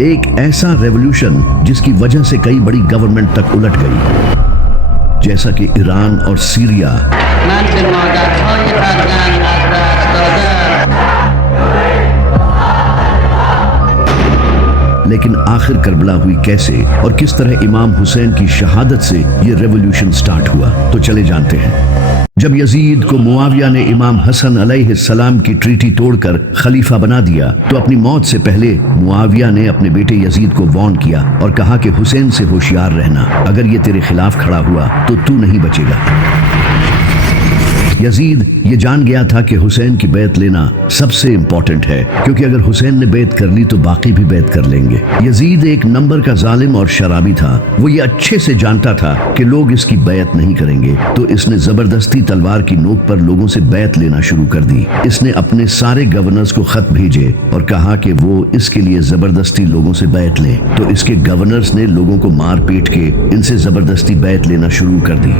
एक ऐसा रेवोल्यूशन जिसकी वजह से कई बड़ी गवर्नमेंट तक उलट गई, जैसा कि ईरान और सीरिया। लेकिन आखिर करबला हुई कैसे और किस तरह इमाम हुसैन की शहादत से ये रेवोल्यूशन स्टार्ट हुआ, तो चले जानते हैं। जब यजीद को मुआविया ने इमाम हसन अलैहिस्सलाम की ट्रीटी तोड़कर खलीफा बना दिया, तो अपनी मौत से पहले मुआविया ने अपने बेटे यजीद को वार्न किया और कहा कि हुसैन से होशियार रहना, अगर ये तेरे खिलाफ खड़ा हुआ तो तू नहीं बचेगा। यजीद ये जान गया था कि हुसैन की बैत लेना सबसे इंपॉर्टेंट है, क्योंकि अगर हुसैन ने बैत कर ली तो बाकी भी बैत कर लेंगे। यजीद एक नंबर का जालिम और शराबी था। वो ये अच्छे से जानता था कि लोग इसकी बैत नहीं करेंगे, तो इसने जबरदस्ती तलवार की नोक पर लोगों से बैत लेना शुरू कर दी। इसने अपने सारे गवर्नर्स को खत भेजे और कहा कि वो इसके लिए जबरदस्ती लोगों से बैत लें, तो इसके गवर्नर्स ने लोगों को मार पीट के इनसे जबरदस्ती बैत लेना शुरू कर दी।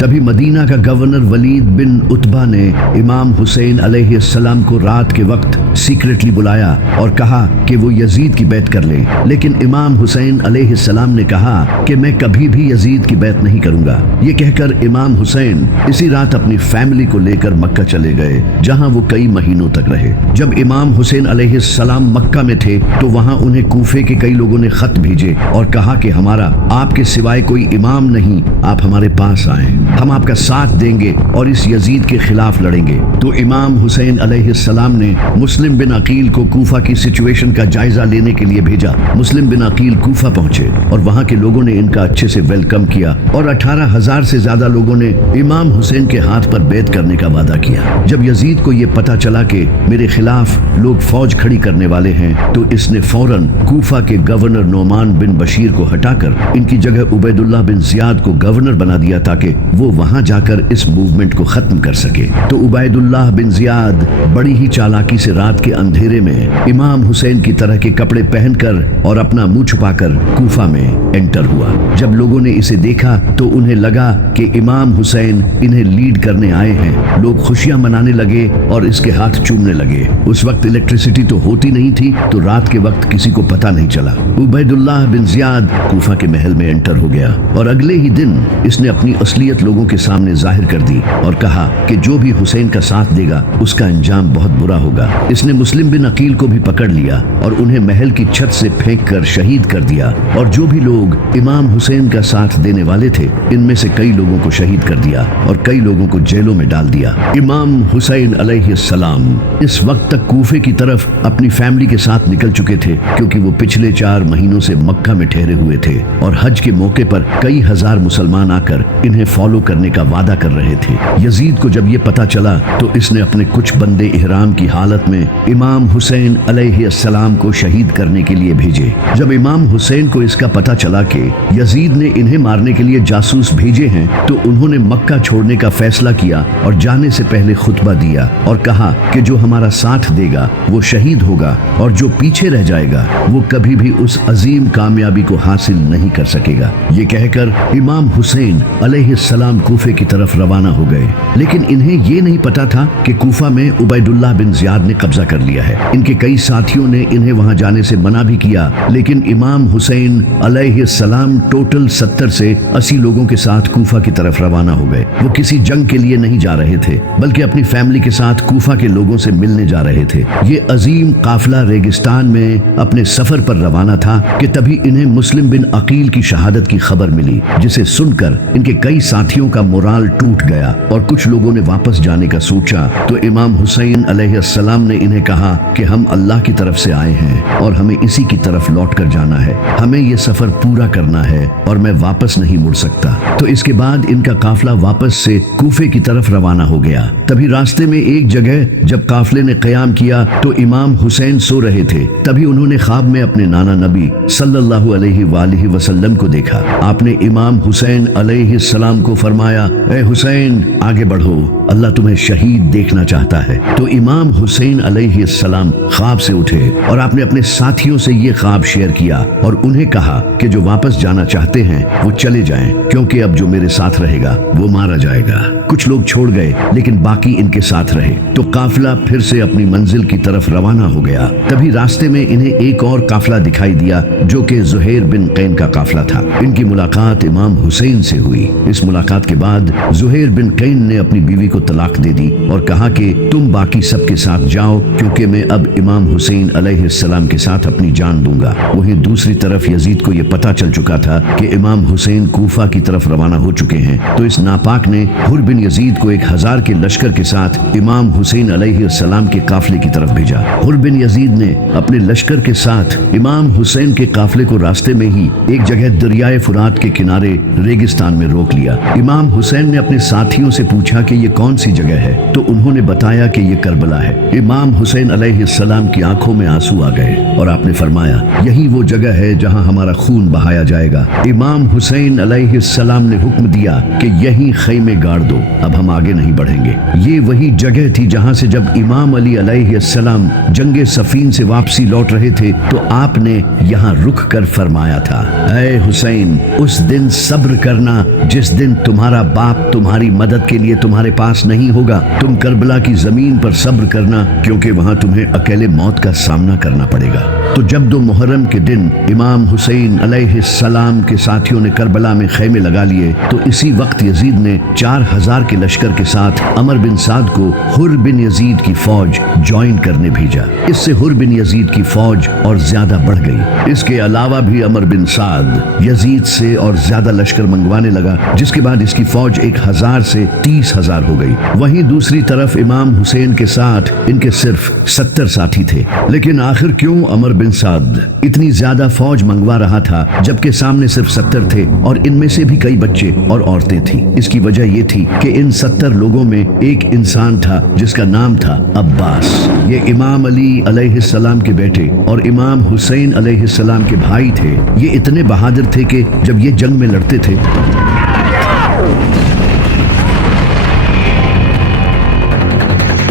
तभी मदीना का गवर्नर वलीद बिन उतबा ने इमाम हुसैन अलैहिस्सलाम को रात के वक्त सीक्रेटली बुलाया और कहा कि वो यजीद की बैत कर ले। लेकिन इमाम हुसैन अलैहिस्सलाम ने कहा कि मैं कभी भी यजीद की बैत नहीं करूंगा। ये कहकर इमाम हुसैन इसी रात अपनी फैमिली को लेकर मक्का चले गए, जहां वो कई महीनों तक रहे। जब इमाम हुसैन अलैहिस्सलाम मक्का में थे तो वहां उन्हें कूफे के कई लोगों ने खत भेजे और कहा कि हमारा आपके सिवाय कोई इमाम नहीं, आप हमारे पास आए, हम आपका साथ देंगे और इस यजीद के खिलाफ लड़ेंगे। तो इमाम हुसैन अलैहिस्सलाम ने मुस्लिम बिन अकील को कूफा की सिचुएशन का जायजा लेने के लिए भेजा। मुस्लिम बिन अकील कूफा पहुंचे और वहां के लोगों ने इनका अच्छे से वेलकम किया और 18,000 से ज्यादा लोगों ने इमाम हुसैन के हाथ पर बैत करने का वादा किया। जब यजीद को यह पता चला कि मेरे खिलाफ लोग फौज खड़ी करने वाले हैं, तो इसने फौरन कूफा के गवर्नर नोमान बिन बशीर को हटाकर इनकी जगह उबैदुल्लाह बिन जियाद को गवर्नर बना दिया, ताकि वो वहां जाकर इस मूवमेंट को खत्म कर सके। तो उबैदुल्लाह बिन जियाद बड़ी ही चालाकी से रात के अंधेरे में इमाम हुसैन की तरह के कपड़े पहनकर और अपना मुंह छुपाकर कूफा में एंटर हुआ। जब लोगों ने इसे देखा तो उन्हें लगा कि इमाम हुसैन इन्हें लीड करने आए हैं। लोग खुशियां मनाने लगे और इसके हाथ चूमने लगे। उस वक्त इलेक्ट्रिसिटी तो होती नहीं थी, तो रात के वक्त किसी को पता नहीं चला। उबैदुल्लाह बिन जियाद कूफा के महल में एंटर हो गया और अगले ही दिन इसने अपनी असलियत लोगों के सामने जाहिर कर दी और कहा कि जो भी हुसैन का साथ देगा उसका अंजाम बहुत बुरा होगा। इसने मुस्लिम बिन अकील को भी पकड़ लिया और उन्हें महल की छत से फेंककर शहीद कर दिया, और जो भी लोग इमाम हुसैन का साथ देने वाले थे, इनमें से कई लोगों को शहीद कर दिया और कई लोगों को जेलों में डाल दिया। इमाम हुसैन अलैहिस्सलाम इस वक्त तक कूफे की तरफ अपनी फैमिली के साथ निकल चुके थे, क्योंकि वो पिछले 4 महीनों से मक्का में ठहरे हुए थे और हज के मौके पर कई हजार मुसलमान आकर इन्हें फॉलो करने का वादा कर रहे थे। यजीद को जब ये पता चला तो इसने अपने कुछ बंदे इहराम की हालत में इमाम हुसैन अलैहिस्सलाम को शहीद करने के लिए भेजे। जब इमाम हुसैन को इसका पता चला कि यजीद ने इन्हें मारने के लिए जासूस भेजे हैं, तो उन्होंने मक्का छोड़ने का फैसला किया और जाने से पहले खुतबा दिया और कहा कि जो हमारा साथ देगा वो शहीद होगा और जो पीछे रह जाएगा वो कभी भी उस अजीम कामयाबी को हासिल नहीं कर सकेगा। ये कहकर इमाम हुसैन अलैहिस्सलाम कूफे की तरफ रवाना हो गए। लेकिन इन्हें ये नहीं पता था कि कूफा में उबैदुल्लाह बिन जियाद ने कब्जा कर लिया है। इनके कई साथियों ने इन्हें वहां जाने से मना भी किया, लेकिन इमाम हुसैन अलैहिस्सलाम टोटल 70 से 80 लोगों के साथ कूफा की तरफ रवाना हो गए। वो किसी जंग के लिए नहीं जा रहे थे, बल्कि अपनी फैमिली के साथ कूफा के लोगों से मिलने जा रहे थे। ये अजीम काफिला रेगिस्तान में अपने सफर पर रवाना था कि तभी इन्हें मुस्लिम बिन अकील की शहादत की खबर मिली, जिसे सुनकर इनके कई साथियों का मोराल टूट गया और कुछ लोगों ने वापस जाने का सोचा। तो इमाम हुसैन अलैहिस्सलाम ने इन्हें कहा कि हम अल्लाह की तरफ से आए हैं और हमें इसी की तरफ लौट कर जाना है, हमें ये सफर पूरा करना है और मैं वापस नहीं मुड़ सकता। तो इसके बाद इनका काफिला वापस से कूफे की तरफ रवाना हो गया। तभी रास्ते में एक जगह जब काफिले ने क़याम किया तो इमाम हुसैन सो रहे थे। तभी उन्होंने ख्वाब में अपने नाना नबी सल्लल्लाहु अलैहि वसल्लम को देखा। आपने इमाम हुसैन अलैहिस्सलाम को फरमाया, ए हुसैन आगे बढ़ो, अल्लाह तुम्हें शहीद देखना चाहता है। तो इमाम हुसैन अलैहिस्सलाम ख्वाब से उठे और आपने अपने साथियों से ये ख्वाब शेयर किया और उन्हें कहा कि जो वापस जाना चाहते हैं वो चले जाएं, क्योंकि अब जो मेरे साथ रहेगा वो मारा जाएगा। कुछ लोग छोड़ गए लेकिन बाकी इनके साथ रहे। तो काफिला फिर से अपनी मंजिल की तरफ रवाना हो गया। तभी रास्ते में इन्हें एक और काफिला दिखाई दिया जो कि ज़ुहैर बिन कैन का काफिला था। इनकी मुलाकात इमाम हुसैन से हुई। इस मुलाकात के बाद ज़ुहैर बिन कैन ने अपनी बीवी को तलाक दे दी और कहा कि तुम बाकी सबके साथ जाओ, क्योंकि मैं अब इमाम हुसैन अलैहिस्सलाम के साथ अपनी जान दूंगा। वहीं दूसरी तरफ यजीद को यह पता चल चुका था कि इमाम हुसैन कूफा की तरफ रवाना हो चुके हैं। तो इस नापाक ने हुर बिन यजीद को 1000 के लश्कर के साथ इमाम हुसैन अलैहिस्सलाम के काफिले की तरफ भेजा। हुर बिन यजीद ने अपने लश्कर के साथ इमाम हुसैन के काफिले को रास्ते में ही एक जगह दरियाए फुरात के किनारे रेगिस्तान में रोक लिया। इमाम हुसैन ने अपने साथियों से पूछा कि ये कौन सी जगह है, तो उन्होंने बताया कि ये करबला है। इमाम हुसैन अलैहिस्सलाम की आंखों में आंसू आ गए और आपने फरमाया, यही वो जगह है जहां हमारा खून बहाया जाएगा। इमाम हुसैन अलैहिस्सलाम ने हुक्म दिया कि यहीं खैमे गाड़ दो, अब हम आगे नहीं बढ़ेंगे। ये वही जगह थी जहां से जब इमाम अली अलैहिस्सलाम जंगे सफीन से वापसी लौट रहे थे तो आपने यहाँ रुक कर फरमाया था, ऐ हुसैन, उस दिन सब्र करना जिस दिन तुम्हारा बाप तुम्हारी मदद के लिए तुम्हारे पास नहीं होगा। तुम करबला की जमीन पर सब्र करना, क्योंकि वहां तुम्हें अकेले मौत का सामना करना पड़ेगा। तो जब 2 मुहर्रम के दिन इमाम हुसैन अलैहिस्सलाम के साथियों ने करबला में खैमे लगा लिए तो इसी वक्त यजीद ने 4000 के लश्कर के साथ अमर बिन साद को हुर बिन यजीद की फौज ज्वाइन करने भेजा। इससे हुर बिन यजीद की फौज और ज्यादा बढ़ गई। इसके अलावा भी अमर बिन साद यजीद से और ज्यादा लश्कर मंगवाने लगा, जिसके बाद इसकी फौज 1000 से 30,000 हो गई। वहीं दूसरी तरफ इमाम हुसैन के साथ इनके सिर्फ 70 साथी थे। लेकिन आखिर क्यों अमर बिन साद इतनी ज्यादा फौज मंगवा रहा था जबकि सामने सिर्फ 70 थे और इनमें से भी कई बच्चे और औरतें थी? इसकी वजह यह थी कि इन 70 लोगों में एक इंसान था जिसका नाम था अब्बास। ये इमाम अली अलैहिस्सलाम के बेटे और इमाम हुसैन अलैहिस्सलाम के भाई थे। ये इतने बहादुर थे कि जब ये जंग में लड़ते थे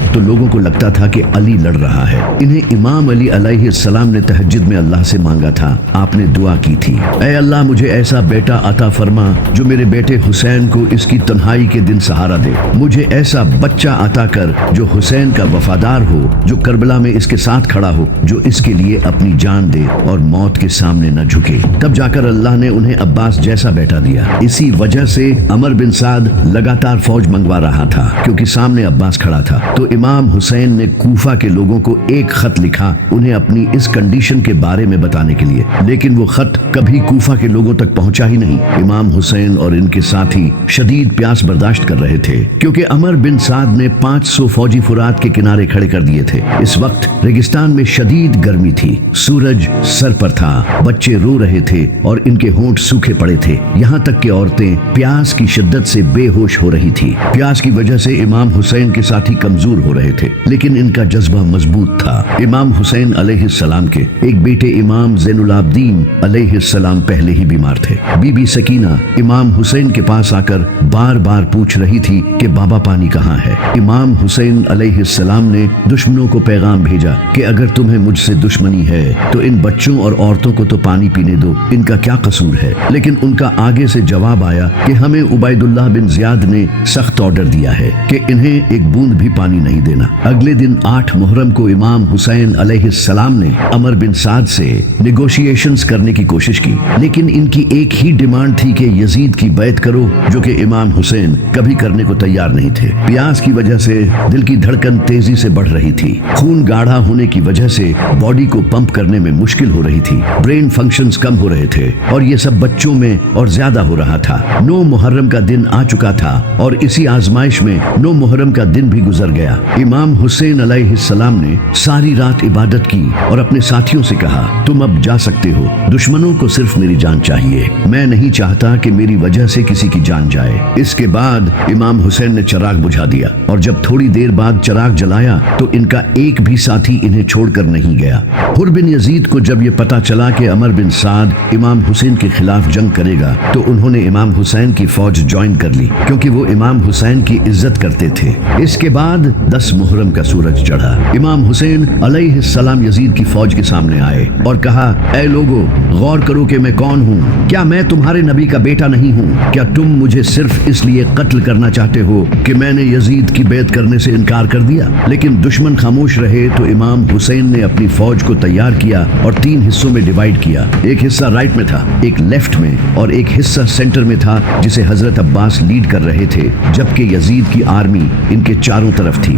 तो लोगों को लगता था कि अली लड़ रहा है। इन्हें इमाम अली अलैहिस्सलाम ने तहज्जुद में अल्लाह से मांगा था। आपने दुआ की थी, ऐ अल्लाह, मुझे ऐसा बेटा अता फरमा जो मेरे बेटे हुसैन को इसकी तन्हाई के दिन सहारा दे। मुझे ऐसा बच्चा अता कर जो हुसैन का वफादार हो, जो करबला में इसके साथ खड़ा हो, जो इसके लिए अपनी जान दे और मौत के सामने न झुके। तब जाकर अल्लाह ने उन्हें अब्बास जैसा बेटा दिया। इसी वजह से अमर बिन साद लगातार फौज मंगवा रहा था, क्योंकि सामने अब्बास खड़ा था। तो इमाम हुसैन ने कूफा के लोगों को एक खत लिखा उन्हें अपनी इस कंडीशन के बारे में बताने के लिए, लेकिन वो खत कभी कूफा के लोगों तक पहुंचा ही नहीं। इमाम हुसैन और इनके साथी शदीद प्यास बर्दाश्त कर रहे थे, क्योंकि अमर बिन साद ने 500 फौजी फुरात के किनारे खड़े कर दिए थे। इस वक्त रेगिस्तान में शदीद गर्मी थी, सूरज सर पर था, बच्चे रो रहे थे और इनके होंठ सूखे पड़े थे। यहाँ तक कि औरतें प्यास की शिद्दत से बेहोश हो रही थी। प्यास की वजह से इमाम हुसैन के साथी कमजोर हो रहे थे, लेकिन इनका जज्बा मजबूत था। इमाम हुसैन अलैहिस्सलाम के एक बेटे इमाम ज़ैनुलाब्दीन अलैहिस्सलाम पहले ही बीमार थे। बीबी सकीना इमाम हुसैन के पास आकर बार बार पूछ रही थी कि बाबा पानी कहाँ है। इमाम हुसैन अलैहिस्सलाम ने दुश्मनों को पैगाम भेजा कि अगर तुम्हें मुझसे दुश्मनी है तो इन बच्चों और औरतों को तो पानी पीने दो, इनका क्या कसूर है। लेकिन उनका आगे से जवाब आया कि हमें उबैदुल्लाह बिन ज़ियाद ने सख्त ऑर्डर दिया है कि इन्हें एक बूंद भी पानी नहीं देना। अगले दिन 8 मुहर्रम को इमाम हुसैन अलैहिस्सलाम ने अमर बिन साद से नेगोशिएशंस करने की कोशिश की, लेकिन इनकी एक ही डिमांड थी कि यजीद की बैत करो, जो कि इमाम हुसैन कभी करने को तैयार नहीं थे। प्यास की वजह से दिल की धड़कन तेजी से बढ़ रही थी, खून गाढ़ा होने की वजह से बॉडी को पंप करने में मुश्किल हो रही थी, ब्रेन फंक्शंस कम हो रहे थे और ये सब बच्चों में और ज्यादा हो रहा था। 9 मुहर्रम का दिन आ चुका था और इसी आजमाइश में 9 मुहर्रम का दिन भी गुजर गया। इमाम हुसैन अलैहिस्सलाम ने सारी रात इबादत की और अपने साथियों से कहा, तुम अब जा सकते हो, दुश्मनों को सिर्फ मेरी जान चाहिए, मैं नहीं चाहता कि मेरी वजह से किसी की जान जाए। इसके बाद इमाम हुसैन ने चिराग बुझा दिया और जब थोड़ी देर बाद चिराग जलाया तो इनका एक भी साथी इन्हें छोड़कर नहीं गया। हुर बिन यजीद को जब ये पता चला कि अमर बिन साद इमाम हुसैन के खिलाफ जंग करेगा तो उन्होंने इमाम हुसैन की फौज ज्वाइन कर ली, क्योंकि वो इमाम हुसैन की इज्जत करते थे। इसके बाद 10 मुहर्रम का सूरज चढ़ा। इमाम हुसैन अलैहिस्सलाम यजीद की फौज के सामने आए और कहा, ऐ लोगो, गौर करो कि मैं कौन हूँ। क्या मैं तुम्हारे नबी का बेटा नहीं हूँ? क्या तुम मुझे सिर्फ इसलिए कत्ल करना चाहते हो कि मैंने यजीद की बैत करने से इनकार कर दिया? लेकिन दुश्मन खामोश रहे तो इमाम हुसैन ने अपनी फौज को तैयार किया और 3 हिस्सों में डिवाइड किया। एक हिस्सा राइट में था, एक लेफ्ट में और एक हिस्सा सेंटर में था, जिसे हजरत अब्बास लीड कर रहे थे, जबकि यजीद की आर्मी इनके चारों तरफ थी।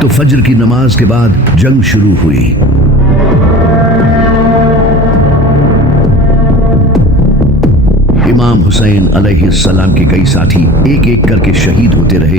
तो फजर की नमाज के बाद जंग शुरू हुई। इमाम हुसैन अलैहिस्सलाम के कई साथी एक एक करके शहीद होते रहे।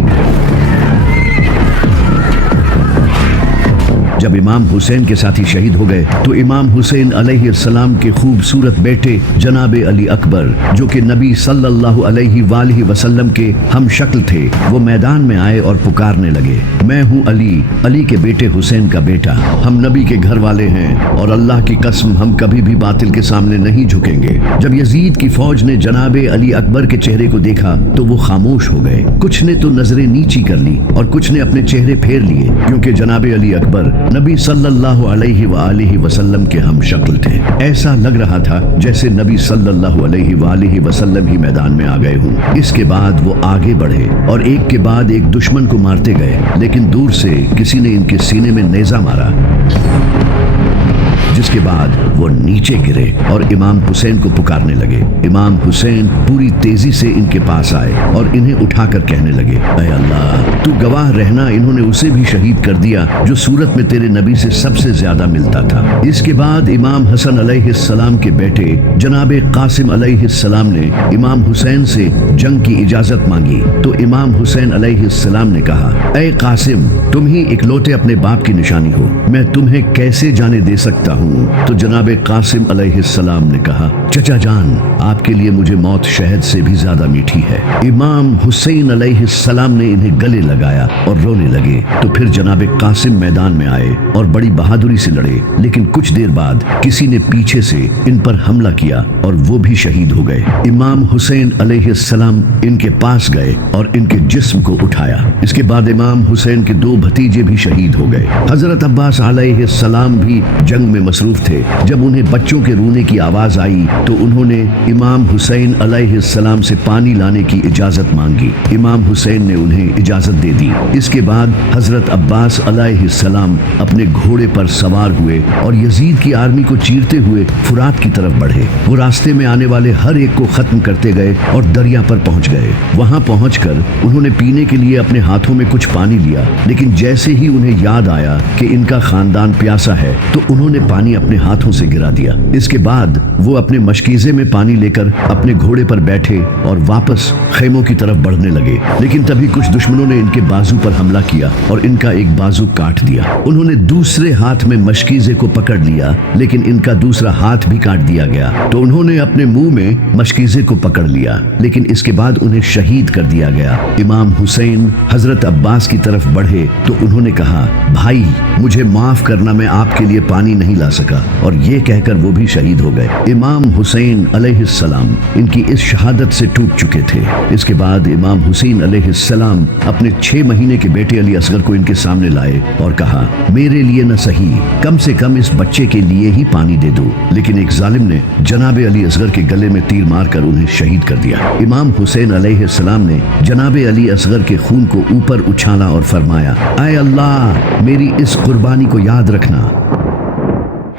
जब इमाम हुसैन के साथी शहीद हो गए तो इमाम हुसैन अलैहिस्सलाम के खूबसूरत बेटे जनाबे अली अकबर, जो कि नबी सल्लल्लाहु अलैहि वसल्लम के हम शक्ल थे, वो मैदान में आए और पुकारने लगे, मैं हूँ अली, अली के बेटे हुसैन का बेटा, हम नबी के घर वाले हैं और अल्लाह की कसम हम कभी भी बातिल के सामने नहीं झुकेंगे। जब यजीद की फौज ने जनाबे अली अकबर के चेहरे को देखा तो वो खामोश हो गए। कुछ ने तो नजरें नीची कर ली और कुछ ने अपने चेहरे फेर लिए, क्योंकि जनाबे अली अकबर नबी सल्लल्लाहु अलैहि वसल्लम के हम शक्ल थे। ऐसा लग रहा था जैसे नबी सल्लल्लाहु अलैहि वसल्लम ही मैदान में आ गए हों। इसके बाद वो आगे बढ़े और एक के बाद एक दुश्मन को मारते गए, लेकिन दूर से किसी ने इनके सीने में नेजा मारा, जिसके बाद वो नीचे गिरे और इमाम हुसैन को पुकारने लगे। इमाम हुसैन पूरी तेजी से इनके पास आए और इन्हें उठाकर कहने लगे, ऐ अल्लाह, तू गवाह रहना, इन्होंने उसे भी शहीद कर दिया जो सूरत में तेरे नबी से सबसे ज्यादा मिलता था। इसके बाद इमाम हसन अलैहिस्सलाम के बेटे जनाबे कासिम अलैहिस्सलाम ने इमाम हुसैन से जंग की इजाजत मांगी तो इमाम हुसैन अलैहिस्सलाम ने कहा, ऐ कासिम, तुम ही इकलौते अपने बाप की निशानी हो, मैं तुम्हें कैसे जाने दे सकता हूँ? तो जनाबे कासिम अलैहिस्सलाम ने कहा, चचा जान, आपके लिए मुझे मौत शहद से भी ज्यादा मीठी है। इमाम हुसैन अलैहिस्सलाम ने इन्हें गले लगाया और रोने लगे। तो फिर जनाबे कासिम मैदान में आए और बड़ी बहादुरी से लड़े, लेकिन कुछ देर बाद किसी ने पीछे से इन पर हमला किया और वो भी शहीद हो गए। इमाम हुसैन अलैहिस्सलाम इनके पास गए और इनके जिस्म को उठाया। इसके बाद इमाम हुसैन के 2 भतीजे भी शहीद हो गए। हजरत अब्बास अलैहिस्सलाम भी जंग में मसरूफ थे। जब उन्हें बच्चों के रोने की आवाज आई तो उन्होंने इमाम हुसैन अलैहिस्सलाम से पानी लाने की इजाजत मांगी। इमाम हुसैन ने उन्हें इजाजत दे दी। इसके बाद हजरत अब्बास अलैहिस्सलाम अपने घोड़े पर सवार हुए और यजीद की आर्मी को चीरते हुए फुरात की तरफ बढ़े। वो रास्ते में आने वाले हर एक को खत्म करते गए और दरिया पर पहुंच गए। वहां पहुंचकर उन्होंने पीने के लिए अपने हाथों में कुछ पानी लिया, लेकिन जैसे ही उन्हें याद आया कि इनका खानदान प्यासा है तो उन्होंने पानी अपने हाथों से गिरा दिया। इसके बाद वो अपने मशकीजे में पानी लेकर अपने घोड़े पर बैठे और वापस खेमों की तरफ बढ़ने लगे। लेकिन तभी कुछ दुश्मनों ने इनके बाजू पर हमला किया और इनका एक बाजू काट दिया। उन्होंने दूसरे हाथ में मशकीजे को पकड़ लिया, लेकिन इनका दूसरा हाथ भी काट दिया गया। तो उन्होंने अपने मुंह में मशकीजे को पकड़ लिया, लेकिन इसके बाद उन्हें शहीद कर दिया गया। इमाम हुसैन हजरत अब्बास की तरफ बढ़े तो उन्होंने कहा, भाई, मुझे माफ करना, मैं आपके लिए पानी नहीं ला सका, और ये कहकर वो भी शहीद हो गए। इमाम हुसैन अलैहिस्सलाम इनकी इस शहादत से टूट चुके थे। इसके बाद इमाम हुसैन अलैहिस्सलाम अपने 6 महीने के बेटे अली असगर को इनके सामने लाए और कहा, मेरे लिए न सही, कम से कम इस बच्चे के लिए ही पानी दे दो। लेकिन एक जालिम ने जनाबे अली असगर के गले में तीर मारकर उन्हें शहीद कर दिया। इमाम हुसैन अलैहिस्सलाम ने जनाबे अली असगर के खून को ऊपर उछाला और फरमाया, ऐ अल्लाह, मेरी इस कुर्बानी को याद रखना।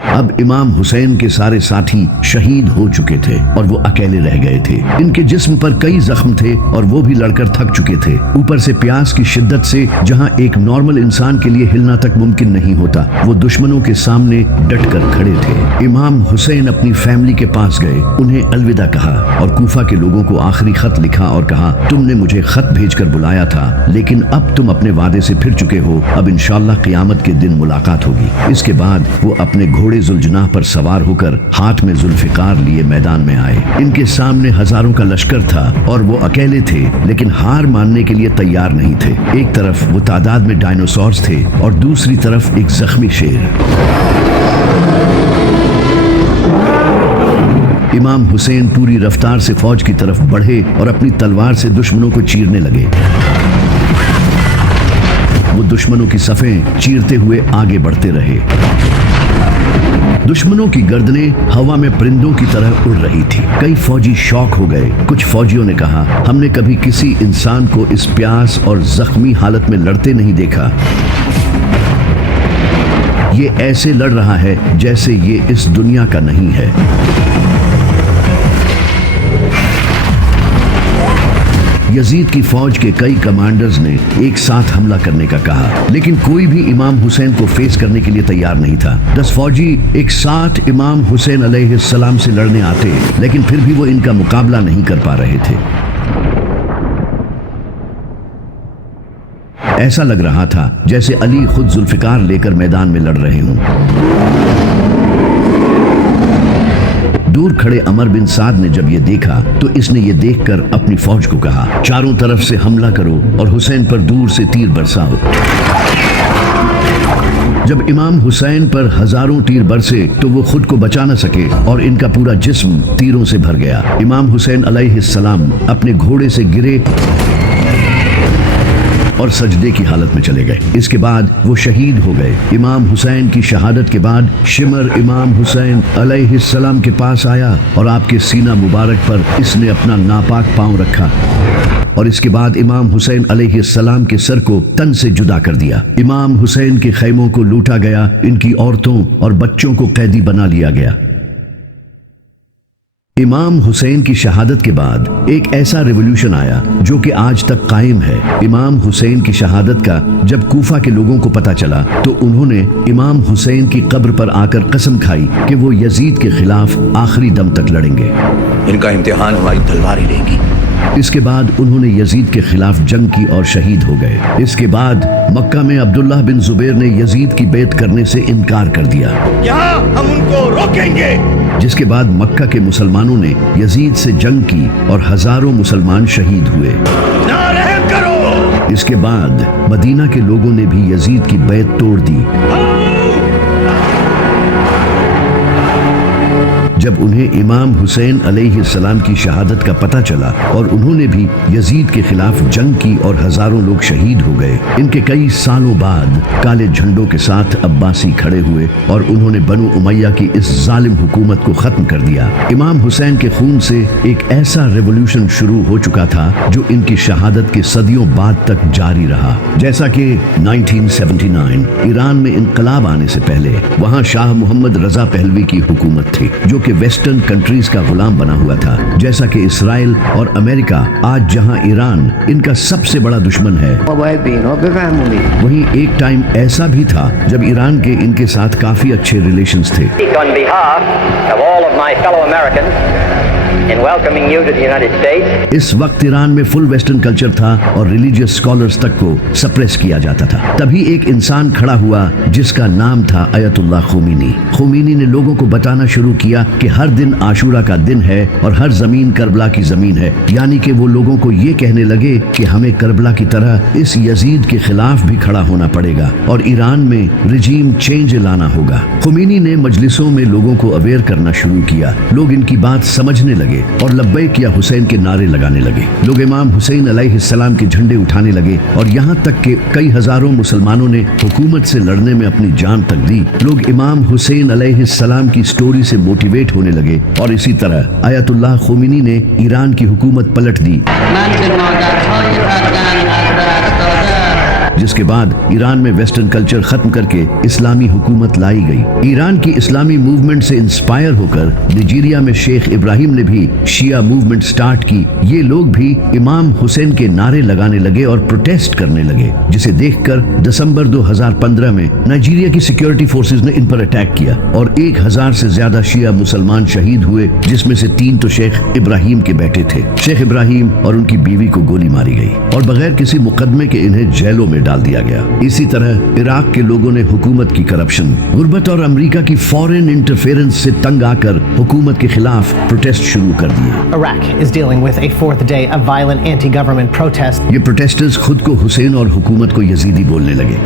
अब इमाम हुसैन के सारे साथी शहीद हो चुके थे और वो अकेले रह गए थे। इनके जिस्म पर कई जख्म थे और वो भी लड़कर थक चुके थे। ऊपर से प्यास की शिद्दत से जहां एक नॉर्मल इंसान के लिए हिलना तक मुमकिन नहीं होता, वो दुश्मनों के सामने डटकर खड़े थे। इमाम हुसैन अपनी फैमिली के पास गए, उन्हें अलविदा कहा और कूफा के लोगों को आखिरी खत लिखा और कहा, तुमने मुझे खत भेजकर बुलाया था, लेकिन अब तुम अपने वादे से फिर चुके हो। अब इंशाअल्लाह क़यामत के दिन मुलाकात होगी। इसके बाद वो अपने घोड़े जुल्जनाह पर सवार होकर हाथ में जुल्फिकार लिए मैदान में आए। इनके सामने हजारों का लश्कर था और वो अकेले थे, लेकिन हार मानने के लिए तैयार नहीं थे। एक तरफ वो तादाद में डायनासोर्स थे और दूसरी तरफ एक जख्मी शेर। इमाम हुसैन पूरी रफ्तार से फौज की तरफ बढ़े और अपनी तलवार से दुश्मनों को चीरने लगे। वो दुश्मनों की सफ़ें चीरते हुए आगे बढ़ते रहे। दुश्मनों की गर्दनें हवा में परिंदों की तरह उड़ रही थी। कई फौजी शौक हो गए। कुछ फौजियों ने कहा, हमने कभी किसी इंसान को इस प्यास और जख्मी हालत में लड़ते नहीं देखा। ये ऐसे लड़ रहा है जैसे ये इस दुनिया का नहीं है। यजीद की फौज के कई कमांडर्स ने एक साथ हमला करने का कहा, लेकिन कोई भी इमाम हुसैन को फेस करने के लिए तैयार नहीं था। 10 फौजी एक साथ इमाम हुसैन अलैहिस्सलाम से लड़ने आते, लेकिन फिर भी वो इनका मुकाबला नहीं कर पा रहे थे। ऐसा लग रहा था जैसे अली खुद जुल्फिकार लेकर मैदान में लड़ रहे हों। दूर खड़े अमर बिन साद ने जब ये देखा तो इसने ये देखकर अपनी फौज को कहा, चारों तरफ से हमला करो और हुसैन पर दूर से तीर बरसाओ। जब इमाम हुसैन पर हजारों तीर बरसे तो वो खुद को बचा न सके और इनका पूरा जिस्म तीरों से भर गया। इमाम हुसैन अलैहिस्सलाम अपने घोड़े से गिरे और सजदे की हालत में चले गए। इसके बाद वो शहीद हो गए। इमाम हुसैन की शहादत के बाद शिमर इमाम हुसैन अलैहिस्सलाम के पास आया और आपके सीना मुबारक पर इसने अपना नापाक पांव रखा और इसके बाद इमाम हुसैन अलैहिस्सलाम के सर को तन से जुदा कर दिया। इमाम हुसैन के खैमों को लूटा गया, इनकी औरतों और बच्चों को कैदी बना लिया गया। इमाम हुसैन की शहादत के बाद एक ऐसा रिवॉल्यूशन आया जो कि आज तक कायम है। इमाम हुसैन की शहादत का जब कूफा के लोगों को पता चला तो उन्होंने इमाम हुसैन की कब्र पर आकर कसम खाई कि वो यजीद के खिलाफ आखिरी दम तक लड़ेंगे। इनका इम्तिहान हमारी तलवार ही लेगी। इसके बाद उन्होंने यजीद के खिलाफ जंग की और शहीद हो गए। इसके बाद मक्का में अब्दुल्लाह बिन जुबैर ने यजीद की बैत करने से इनकार कर दिया। यहाँ हम उनको रोकेंगे। जिसके बाद मक्का के मुसलमानों ने यजीद से जंग की और हजारों मुसलमान शहीद हुए। ना रहम करो। इसके बाद मदीना के लोगों ने भी यजीद की बैत तोड़ दी। जब उन्हें इमाम हुसैन अलैहिस्सलाम की शहादत का पता चला और उन्होंने भी यजीद के खिलाफ जंग की और हजारों लोग शहीद हो गए। इनके कई सालों बाद काले झंडों के साथ अब्बासी खड़े हुए और उन्होंने बनु उमैया की इस जालिम हुकूमत को खत्म कर दिया। इमाम हुसैन के खून से एक ऐसा रेवोल्यूशन शुरू हो चुका था जो इनकी शहादत के सदियों बाद तक जारी रहा। जैसा कि 1979 ईरान में इनकलाब आने से पहले वहाँ शाह मोहम्मद रजा पहलवी की हुकूमत थी जो कि वेस्टर्न कंट्रीज का गुलाम बना हुआ था। जैसा कि इसराइल और अमेरिका आज जहां ईरान इनका सबसे बड़ा दुश्मन है, वहीं एक टाइम ऐसा भी था जब ईरान के इनके साथ काफी अच्छे रिलेशंस थे। इस वक्त ईरान में फुल वेस्टर्न कल्चर था और रिलीजियस स्कॉलर्स तक को सप्रेस किया जाता था। तभी एक इंसान खड़ा हुआ जिसका नाम था अयतुल्लाह खुमैनी। खुमैनी ने लोगों को बताना शुरू किया कि हर दिन आशूरा का दिन है और हर जमीन करबला की जमीन है। यानी कि वो लोगों को ये कहने लगे कि हमें करबला की तरह इस यजीद के खिलाफ भी खड़ा होना पड़ेगा और ईरान में रिजीम चेंज लाना होगा। खुमैनी ने मजलिसों में लोगों को अवेयर करना शुरू किया। लोग इनकी बात समझने लगे और लब्बैक या हुसैन के नारे लगाने लगे। लोग इमाम हुसैन अलैहिस्सलाम के झंडे उठाने लगे और यहाँ तक कि कई हजारों मुसलमानों ने हुकूमत से लड़ने में अपनी जान तक दी। लोग इमाम हुसैन अलैहिस्सलाम की स्टोरी से मोटिवेट होने लगे और इसी तरह अयतुल्लाह खुमैनी ने ईरान की हुकूमत पलट दी जिसके बाद ईरान में वेस्टर्न कल्चर खत्म करके इस्लामी हुकूमत लाई गई। ईरान की इस्लामी मूवमेंट से इंस्पायर होकर नाइजीरिया में शेख इब्राहिम ने भी शिया मूवमेंट स्टार्ट की। ये लोग भी इमाम हुसैन के नारे लगाने लगे और प्रोटेस्ट करने लगे, जिसे देखकर दिसंबर 2015 में नाइजीरिया की सिक्योरिटी फोर्सेस ने इन पर अटैक किया और 1000 से ज्यादा शिया मुसलमान शहीद हुए, जिसमें से 3 तो शेख इब्राहिम के बेटे थे। शेख इब्राहिम और उनकी बीवी को गोली मारी गई और बगैर किसी मुकदमे के इन्हें जेलों में डाल दिया गया। इसी तरह इराक के लोगों ने हुकूमत की करप्शन, गुर्बत और अमेरिका की फॉरेन इंटरफेरेंस से तंग आकर हुकूमत के खिलाफ प्रोटेस्ट शुरू कर दिए। Iraq is dealing with a fourth day of violent anti-government protests. ये प्रोटेस्टर्स खुद को हुसैन और हुकूमत को यजीदी बोलने लगे।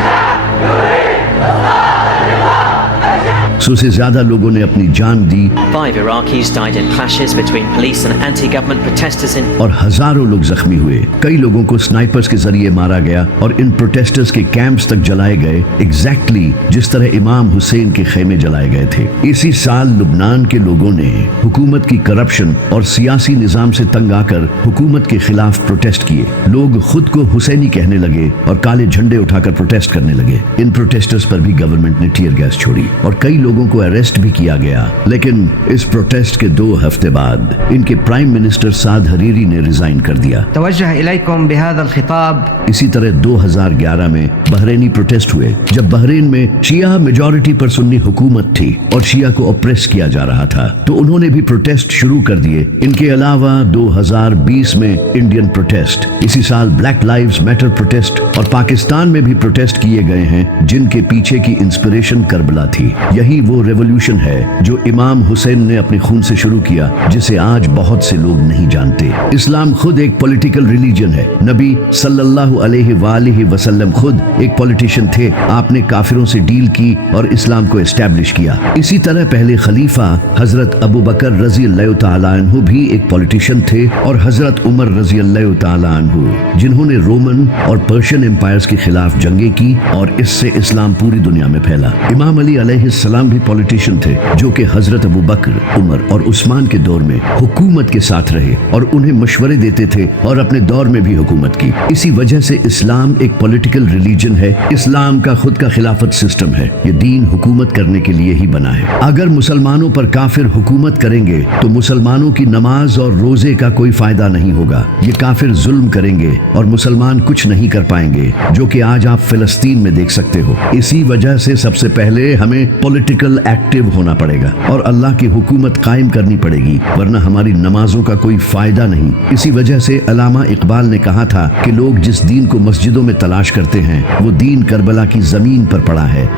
100 से ज्यादा लोगों ने अपनी जान दी 5 Iraqis died in clashes between police and anti-government protesters in और हजारों लोग जख्मी हुए। कई लोगों को स्नाइपर्स के जरिए मारा गया और इन प्रोटेस्टर्स के कैंप्स तक जलाए गए, एग्जैक्टली जिस तरह इमाम हुसैन के खेमे जलाए गए थे। इसी साल लुबनान के लोगों ने हुकूमत की करप्शन और सियासी निजाम से तंग आकर हुकूमत के खिलाफ प्रोटेस्ट किए। लोग खुद को हुसैनी कहने लगे और काले झंडे उठाकर प्रोटेस्ट करने लगे। इन प्रोटेस्टर्स पर भी गवर्नमेंट ने टीयर गैस छोड़ी और कई लोगों को अरेस्ट भी किया गया। लेकिन इस प्रोटेस्ट के 2 हफ्ते बाद इनके प्राइम मिनिस्टर साद हरीरी ने रिजाइन कर दिया। तवज्जह इलैकुम बिहाज़ा अल-खिताब। इसी तरह 2011 में बहरीनी प्रोटेस्ट हुए, जब बहरीन में शिया मेजॉरिटी पर सुन्नी हुकूमत थी और शिया को ऑप्रेस किया जा रहा था, तो उन्होंने भी प्रोटेस्ट शुरू कर दिए। इनके अलावा 2020 में इंडियन प्रोटेस्ट, इसी साल ब्लैक लाइव्स मैटर प्रोटेस्ट और पाकिस्तान में भी प्रोटेस्ट किए गए हैं, जिनके पीछे की इंस्पिरेशन करबला थी। यही वो रेवोल्यूशन है जो इमाम हुसैन ने अपने खून से शुरू किया, जिसे आज बहुत से लोग नहीं जानते। इस्लाम खुद एक पॉलिटिकल रिलीजन है। नबी सल्लल्लाहु अलैहि वसल्लम खुद एक पॉलिटिशियन थे। आपने काफिरों से डील की और इस्लाम को एस्टैब्लिश किया। इसी तरह पहले खलीफा हजरत अबू बकर रजी अल्लाह तआला अन्हु भी एक पॉलिटिशियन थे और हजरत उमर रजी अल्लाह तआला अन्हु, जिन्होंने रोमन और पर्शियन एम्पायर्स के खिलाफ जंगें की और इससे इस्लाम पूरी दुनिया में फैला। इमाम अली अलैहिस्सलाम भी पॉलिटिशियन थे, जो कि हजरत अबू बकर, उमर और उस्मान के दौर में हुकूमत के साथ रहे और उन्हें मशवरे देते थे और अपने दौर में भी हुकूमत की। इसी वजह से इस्लाम एक पॉलिटिकल रिलीजन है। इस्लाम का खुद का खिलाफत सिस्टम है। ये दीन हुकूमत करने के लिए ही बना है। अगर मुसलमानों पर काफिर हुकूमत करेंगे तो मुसलमानों की नमाज और रोजे का कोई फायदा नहीं होगा। ये काफिर जुल्म करेंगे और मुसलमान कुछ नहीं कर पाएंगे, जो कि आज आप फिलिस्तीन में देख सकते हो। इसी वजह से सबसे पहले हमें पॉलिटिकल एक्टिव होना पड़ेगा और अल्लाह की हुकूमत कायम करनी पड़ेगी, वरना हमारी नमाजों का कोई फायदा नहीं। इसी वजह से अल्लामा इकबाल ने कहा था कि लोग जिस दीन को मस्जिदों में तलाश करते हैं, वो दीन करबला की जमीन पर पड़ा है।